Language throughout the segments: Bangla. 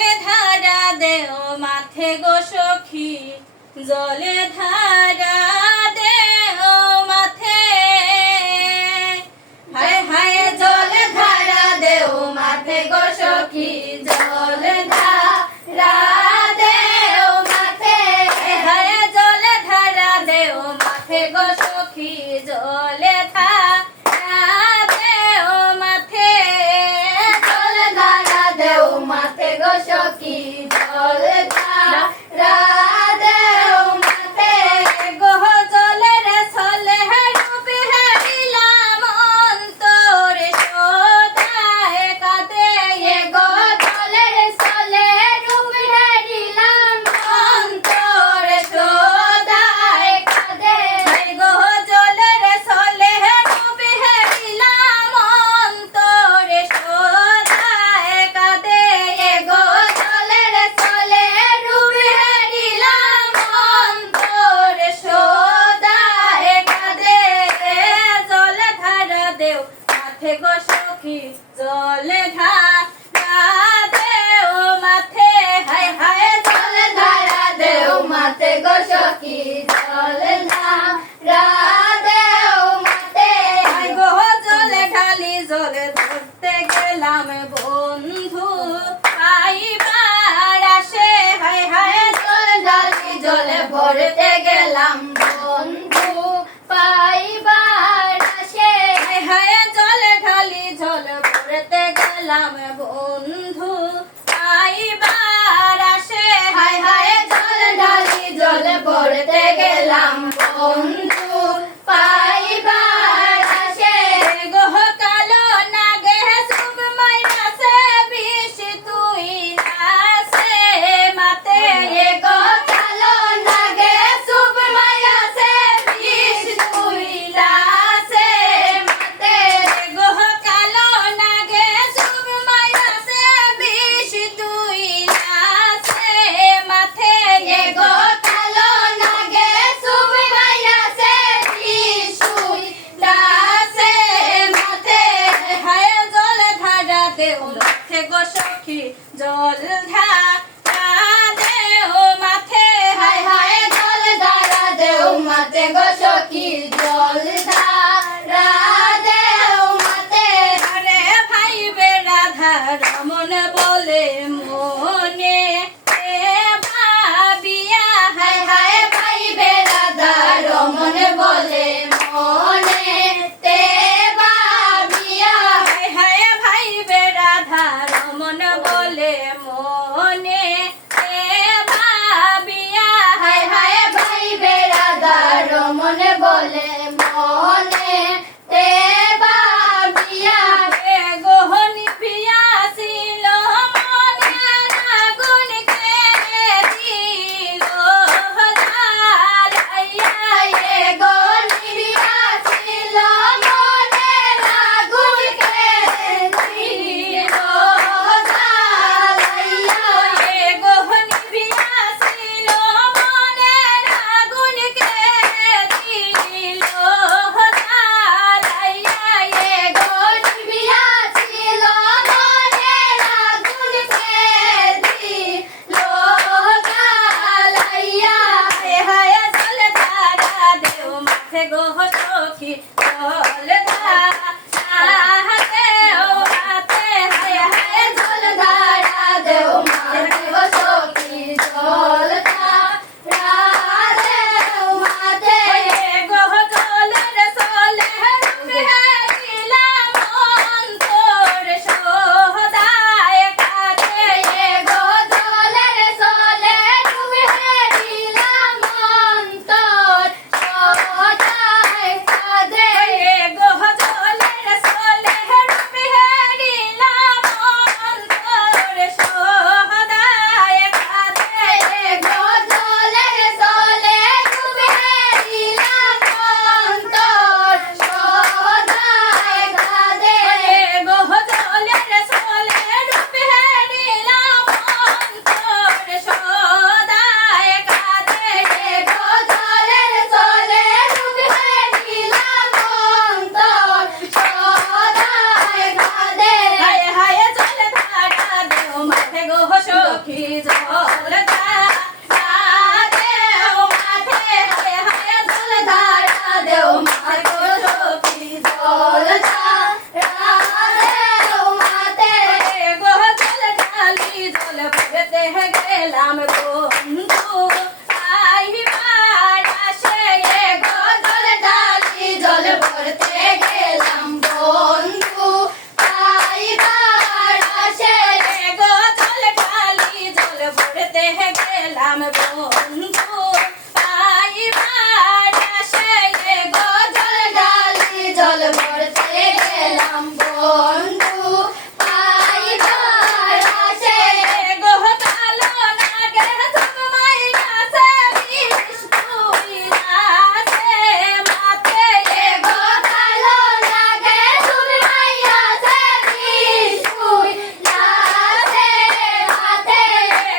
জলে ধারা দেও মাথে গো সখী জলে ধারা দেও মাথে হায় হায় জলে ধারা দেও মাথে গো সখী জলে ধারা দেও মাথে হায় জলে ধারা দেও মাথে গো সখী জলে ধারা দেও মাথে জলে ধারা দেও মাথে গো সখী জলে ধারা দেও মাথে গো জলে রে চলে রূপে হারিলাম অন্তরে সদায় কাঁদে গো জলে রে চলে রূপে হারিলাম অন্তরে সদায় কাঁদে গো জলে রে চলে রূপে হারিলাম অন্তরে সদায় কাঁদে গো জলে রে চলে রূপে হারিলাম অন্তরে সদায় কাঁদে জলে ধারা দেও মাথে গো সখী জলে ধারা দেও মাথে হায় হায় জলে ধারা দেও মাথে গো সখী জলে ধারা দেও মাথে হায় গো জলে ঢালি জলে ধরতে গেলাম বন্ধু পাইবার আসে হায় হায় জলে ঢালি জলে ভরতে গেলাম বন্ধু পাইবার আসে হায় হায় জলে ঢালি জল ভরতে গেলাম বন্ধু পাইবার আসে হায় হায় জলে ঢালি জল ভরতে গেলাম বন্ধু পাইবার আসে গো কালো নাগে সুব মাইরাছে বিষ তুই আসে মাতে গো কালো নাগে সুব মাইরাছে বিষ তুই আসে মাতে গো কালো নাগে সুব মাইরাছে বিষ তুই আসে মাথে গো কালো নাগে সুব মাইরাছে বিষ তুই আসে মাথে হায় জল ধারা দেও মাথে গো সখী জল ধারা দেও মাথে হায় হায় জল ধারা দেও মাথে গো সখী জল ধারা দেও মাথে আরে ভাই বেড়াধা রমন বলে মনে ভাবিয়া হায় হায় ভাই বেড়াধা রমন বলে মনে তে ভাবিয়া হায় হায় ভাই বেড়াধা রমন বলে মনে তে ভাবিয়া হায় হায় ভাই বেড়াধা রমন বলে মনে তে ভাবিয়া গহনি পিয়া ছিল মনে আগুন সখী জল ধারা দেও মাঠে হায় হায় জল ধারা দেও মাঠে গো সখী জল ধারা দেও মাঠে গো জল ঢালি জল ভরতে গেলাম বন্ধু আইবার আসে গো জল ঢালি জল ভরতে গেলাম বন্ধু আইবার আসে গো জল ঢালি জল ভরতে গেলাম বন্ধু আইবার আসে গো জল ঢালি জল ভরতে গেলাম বন্ধু আইবার আসে গো কালো নাগে তোমায় কাছে বিষ্ণুই আছে মাতে গো কালো নাগে তোমায় কাছে বিষ্ণুই আছে মাতে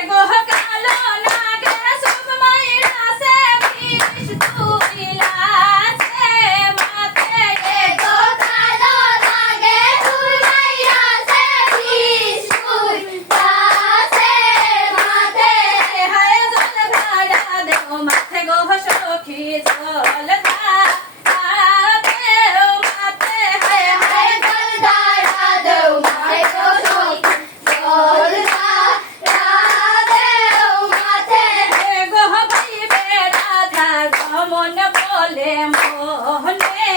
গো কালো নাগে তোমায় কাছে বিষ্ণুই আছে মাতে গো কালো নাগে তোমায় কাছে বিষ্ণুই আছে মাতে হায় জল ধারা দেও মাথে গো সখী জল ধারা দেও মাথে হায় হায় জল ধারা দেও মাথে গো সখী জল ধারা দেও মাথে গো ভাই বেড়া ধার মন বলে মোহনে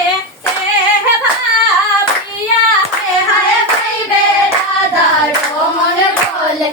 সে ভাবিয়া হায় হায় ভাই বেড়া ধার মন বলে